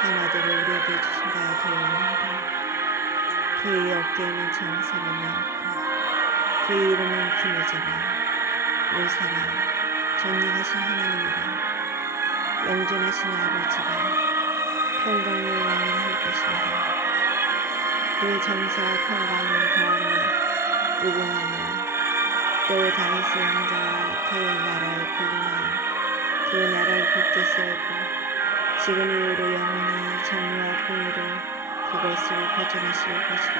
하나들을 우리에게 주신 바 되었는데 그의 어깨에는 정사람이 없고 그의 이름은 기묘자라 의사라 정리하신 하나님이라 영존하신 아버지라 평강의 왕이 할 것이라 그 정사와 평강을 더하며 무궁하며 또 다윗의 왕자와 그의 나라를 군림하여 그 나라를 굳게 세우고 지금 이후로 영원히 정의와 공의로 그것을 보존하실 것이라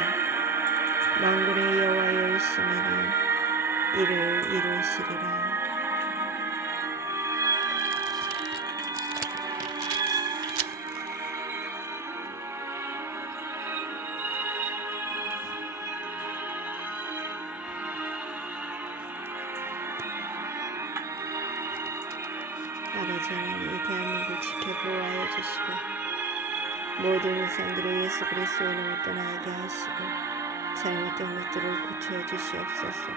만군의 여호와의 열심히는 이를 이루시리라 하나님 이 대한민국 지켜보호하여 주시고 모든 일상들을 예수 그리스도의 이름을 떠나게 하시고 잘못된 것들을 고쳐 주시옵소서.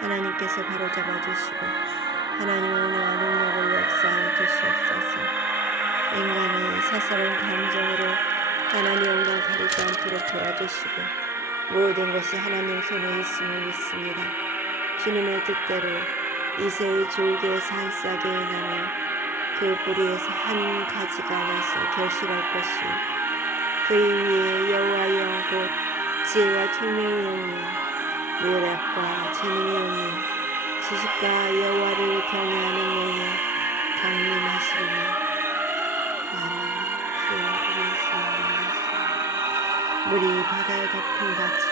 하나님께서 바로잡아 주시고 하나님의 은혜와 능력을 역사하여 주시옵소서. 인간의 사사로운 감정으로 하나님 영광 가리지 않도록 도와주시고 모든 것이 하나님 손에 있음을 믿습니다. 주님의 뜻대로 이새의 줄기에서 한 싹이 나며 그 뿌리에서 한 가지가 나서 결실할 것이 그 위에 여호와의 영곧 지혜와 총명의 영이요 노력과 재능의 영이요 지식과 여호와를 경외하는 영이 강림하시리니. 그리스도 물이 바다에 덮은 같이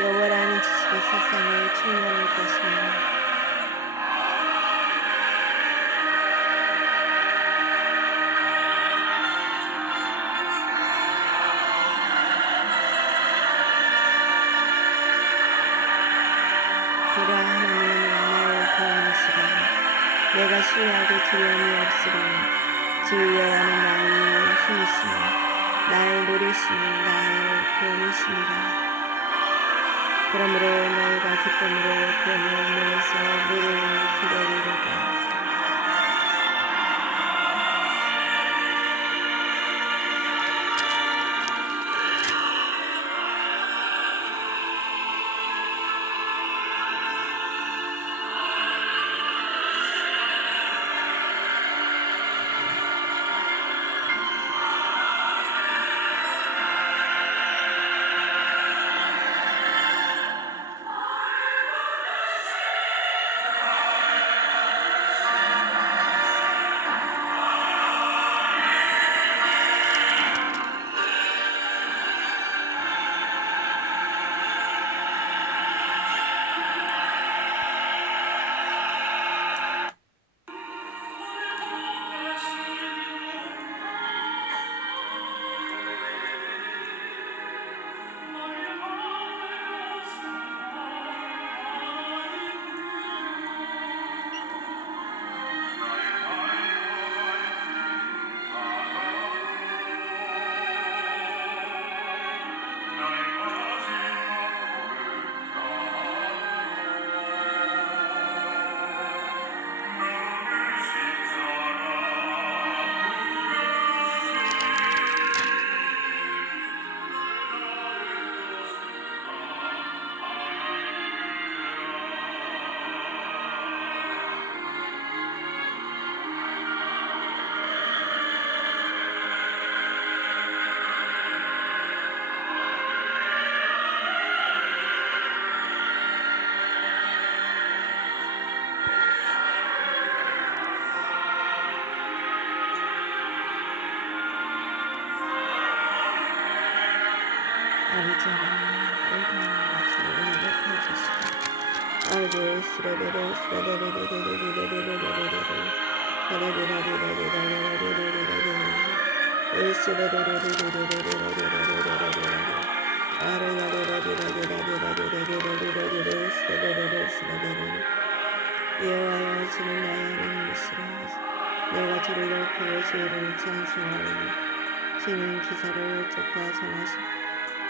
여호와라는 지식이 세상에 충만할 것입니 주 여호와는 나의 힘이시며 나의 노래시니 나의 구원이시니라 그러므로 너희가 기쁨으로 구원을 내서 물을 기다리려다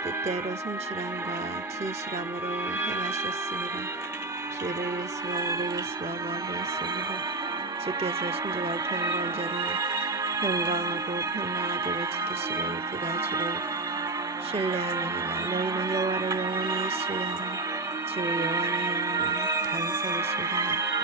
뜻대로 성실함과 진실함으로 행하셨습니다. 주를 예수와 우리 예수와 마음했으므로 주께서 심지와 평강자를 평강하고 평강하게 지키시는 그가 주를 신뢰하느니라. 너희는 여호와를 영원히 신뢰하라. 주 여호와는 영원히 간성이시다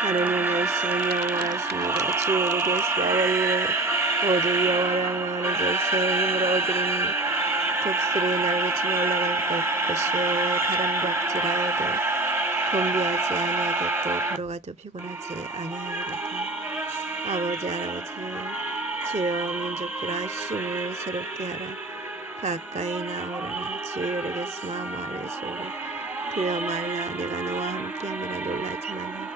하느님 말씀 영원하십니다. 주의 계시와 원리 모두 여호와 영원한 자세 힘으로 얻으리니 독수리 날개치며 올라갈 것 것이요 벽지라여도 곤비하지 아니하겠고 걸어가도 피곤하지 아니하리로다. 아버지 할아버지 주여 민족들아 힘을 새롭게 하라 가까이 나오라 주여 이르겠으나 말을 쏘고 두려 말라 내가 너와 함께함이라 놀라지 말라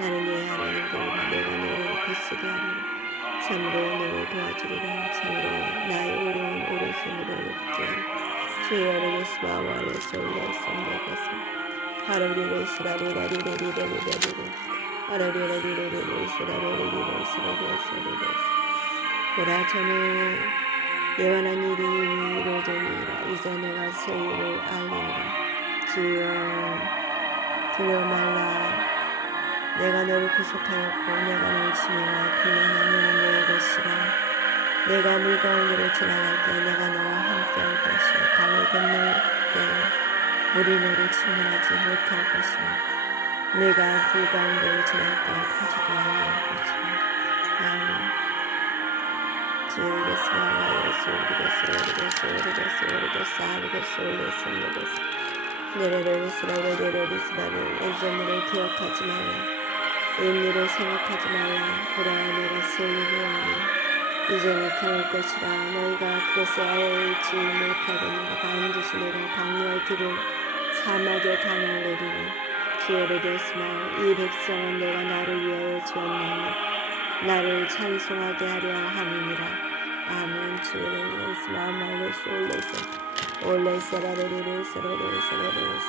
나는 네 하나님 되리라 내가 너를 굳세게 하리라 참으로 너를 도와주리라. 참으로 나의 어려운 오른손으로 높게 주여 이르겠으나 말을 쏘고 성대겠어 하루리를 쓰라리라리라리라리라리라 하루리라리라리를 쓰라리라리를 쓰라리라리라 보라 저는 예언한 일이 이미 이루어졌느니라. 이제 내가 새 일을 알리리라. 주여 두려워 말라. 내가 너를 구속하였고 내가 너를 지명하여 너는 너의 것이라. 내가 물 가운데로 지나갈 때 내가 너와 함께 할 것이요. 강을 건널 때 물이 너를 침몰하지 못할 것이며 내가 불 가운데로 지날 때 타지도 아니할 것이며 아멘 내려를 쓰라고 내려를 쓰라는 애정을 기억하지 마라. 의미를 생각하지 말라. 보라 내가 쓰이려 하니 이제 나타날 것이라 너희가 그것을 알지 못하거니와 반드시 내가 방해할 길을 사막에 강을 내리니 기회를 됐으나 이 백성은 내가 나를 위하여 지었나니 나를 찬송하게 하려 하느니라. Amin. Çiğneyin. İslam ve Resulü'yse. Olayı sana veriyoruz. Sana veriyoruz. Sana veriyoruz.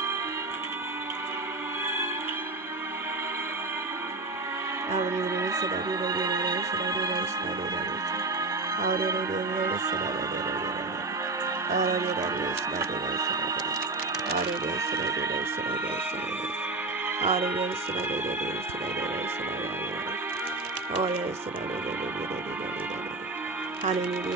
Avrupa'yı sana veriyoruz. Sana veriyoruz. Sana veriyoruz. Avrupa'yı veriyoruz. Sana veriyoruz. Avrupa'yı veriyoruz. Sana veriyoruz. Sana veriyoruz. Avrupa'yı sana veriyoruz. Sana veriyoruz. Sana veriyoruz. Avrupa'yı Hallelujah.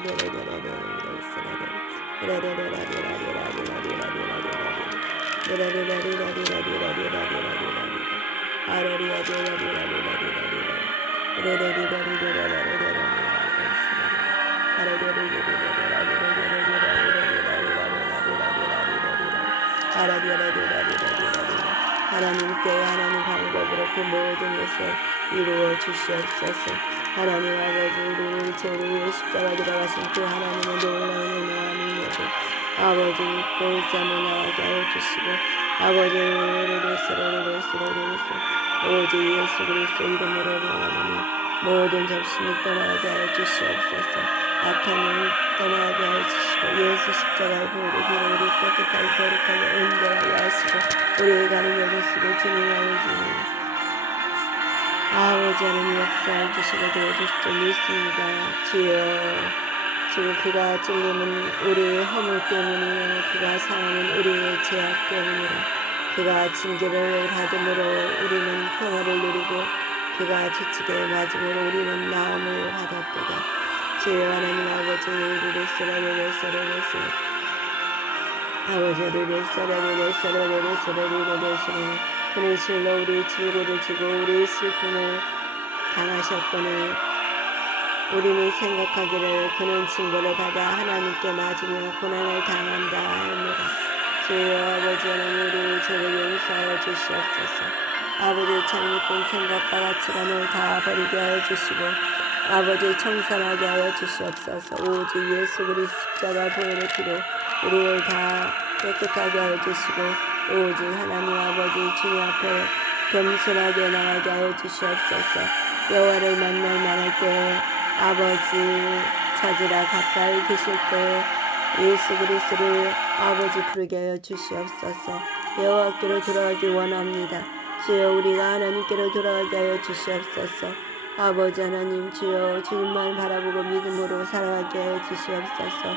하나님께 하나님 방법으로 그 모든 것을 이루어 주시옵소서. 하나님 아버지 우리를 죄를 위해 십자가 들어가신 그 하나님의 놀라운 은혜와 능력을 아버지 믿고 잠을 나가게 하여 주시고 아버지 르르스르르스르르스 오직 예수 그리스도 이름으로 명하노니 모든 접신을 떠나게 하여 주시옵소서 악한 영을 떠나게 하여 주시고 예수 십자가의 보혈의 피로 우리 깨끗하게 거룩하게 은혜하게 하시고 우리의 가는 여을 쓰고 주님의 아버지님 아버지 하나님 역사해 주시고 도와주실 줄 믿습니다. 주여 지금 그가 찔림은 우리의 허물 때문이요 그가 상함은 우리의 죄악 때문이라 그가 징계를 받음으로 우리는 평화를 누리고 그가 지치게 맞음으로 우리는 나음을 받았도다. 주여 하나님 아버지 우리를 쓰라리를 쓰라리를 아버지를 쓰라리를 쓰라리를 쓰라리를 쓰라리를 그는 실로 우리 질고를 지고 우리 슬픔을 당하셨거늘 우리는 생각하기를 그는 징벌을 받아 하나님께 맞으며 고난을 당한다 하느라 주여 아버지 하나님 우리 죄를 용서하여 주시옵소서. 아버지 잘못된 생각과 가치관을 다 버리게 하여 주시고 아버지 청산하게 하여 주시옵소서. 오직 예수 그리스도 십자가 보혈의 피로 우리를 다 깨끗하게 하여 주시고 오직 하나님 아버지 주님 앞에 겸손하게 나가게 하여 주시옵소서. 여호와를 만날 만할 때 아버지 찾으라 가까이 계실 때 예수 그리스도를 아버지 부르게 하여 주시옵소서. 여호와께로 돌아가기 원합니다. 주여 우리가 하나님께로 돌아가게 하여 주시옵소서 아버지 하나님 주여 주님만 바라보고 믿음으로 살아가게 하여 주시옵소서.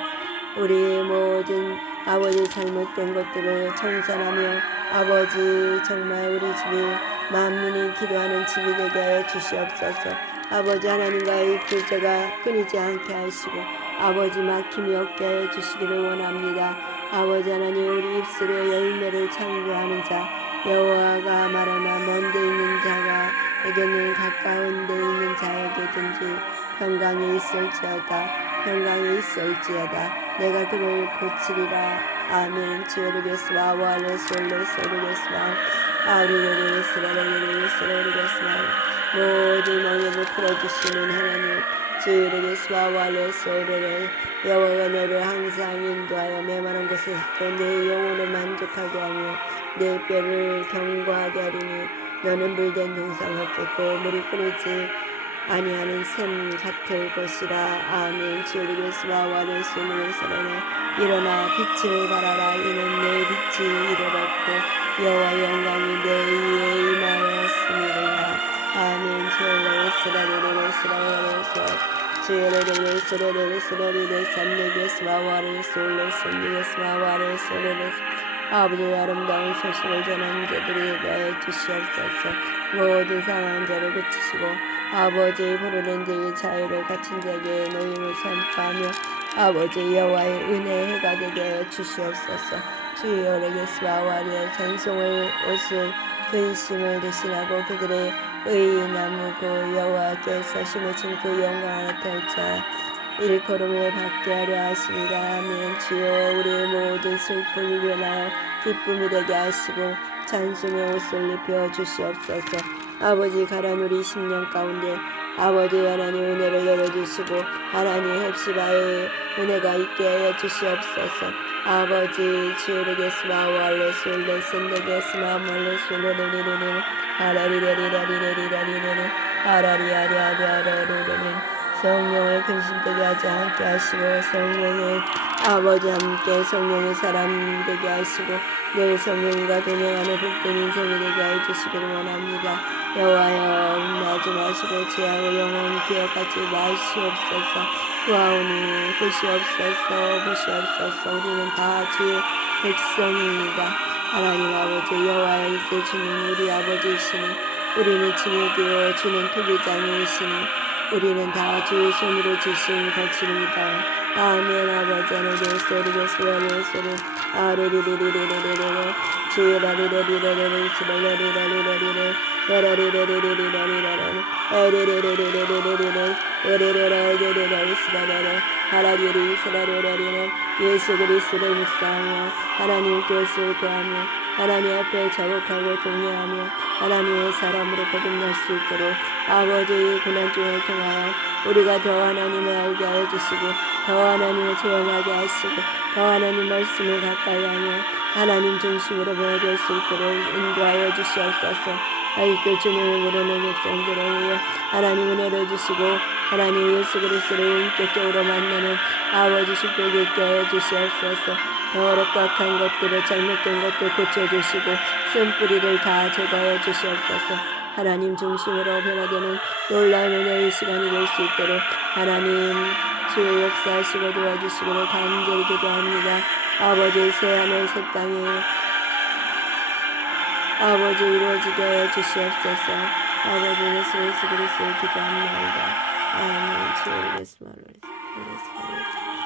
우리의 모든 아버지 잘못된 것들을 청산하며 아버지 정말 우리 집이 만민이 기도하는 집이 되게 하여 주시옵소서. 아버지 하나님과의 교제가 끊이지 않게 하시고 아버지 막힘이 없게 하여 주시기를 원합니다. 아버지 하나님 우리 입술에 열매를 창조하는 자 여호와가 말하나 먼데 있는 자가 에게는 가까운 데 있는 자에게든지 평강이 있을지어다 평강이 있을지어다. 내가 그를 고치리라. 아멘. 예수라를 예수를 예수와 모든 영역을 풀어주시는 하나님 와를 소를 여호와가 너를 항상 인도하여 메마른 곳에서도 내 영혼을 만족하게 하며 내 뼈를 견고하게 하리니 너는 물된 동상 없겠고 물이 끊이지 아니하는 샘 같을 것이라. 아멘. 주를 예수와 와를 쏘는 사람에 일어나 빛을 발하라. 이는 내 빛이 이르렀고 여호와 영광이 내 위에 임하였음이라 아멘. 주를 예수라리를 예수라리를 주를 예수를 예수를 삼내 예수와 와를 쏠래 쏠래 예수와 와를 쏠래 아버지의 아름다운 소식을 전하는 자들이 대하여 주시옵소서. 모든 상한 자를 고치시고 아버지의 부르는 자의 자유를 갖춘 자에게 노임을 선포하며 아버지 여호와의 은혜의 해가 되게 하여 주시옵소서. 주여 레게스와 와리의 찬송을 옷을 근심을 대신하고 그들의 의의 나무고 여호와께서 심으신 그 영광을 나타자 일걸음을 받게 하려 하시니라 아멘. 주여 우리의 모든 슬픔이 변하여 기쁨이 되게 하시고 찬송의 옷을 입혀 주시옵소서. 아버지 가란 우리 10년 가운데 아버지 하나님 은혜를 내려주시고 하나님 헵시바의 은혜가 있게 하여 주시옵소서. 아버지 주르게스마 월레술레 신데게스마 몰레술레레레레레 아라리레리라리레리라리레레 아라리아리아리아라리레레 성령을 근심되게 하지 않게 하시고 성령의 아버지 함께 성령의 사람 되게 하시고 늘 성령과 동행하는 복된 인생이 되게 해 주시기를 원합니다. 여호와여 나지 마시고 죄하고 영원 기억하지 마시옵소서 구하오니 보시옵소서 보시옵소서 우리는 다 주의 백성입니다. 하나님 아버지 여호와 이제 주는 우리 아버지이시니 우리는 친히 되어 주는 토기장이시니 우리는 다 주의 손으로 주신 것입니다. 아멘 아버지 하나님 소리를 소리를 소리. 아리리리리리리리리 주라리리리리리리 주라리리리리리리 라라리리리리리리리리. 에리리리리리리리리. 에리리리리리리리리 하라리리 스라리리리리 예수 그리스도를 묵상하며 하나님 교수를 구하며 하나님 앞에 자복하고 동의하며 하나님의 사람으로 거듭날 수 있도록 아버지의 고난 중을 통하여 우리가 더 하나님을 알게 하여 주시고 더 하나님을 체험하게 하시고 더 하나님 말씀을 가까이 하며 하나님 중심으로 보여줄 수 있도록 인도하여 주시옵소서. 아직도 주님을 모르는 백성들을 위해 하나님 은혜를 주시고 하나님 예수 그리스도를 인격적으로 만나는 아버지 축복이 있게 하여 주시옵소서 더럽고 악한 것들을 잘못된 것들 고쳐주시고 쓴 뿌리를 다 제거하여 주시옵소서. 하나님 중심으로 변화되는 놀라운 은혜의 시간이 될 수 있도록 하나님 주의 역사하시고 도와주시기를 간절히 기도합니다. 아버지 새하늘 새 땅에 아버지 이루어지게 하여 주시옵소서. 아버지 예수 예수 그리스도를 기도합니다. 아멘. 주의 예수 말로 아버지 주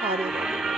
Hare Rama.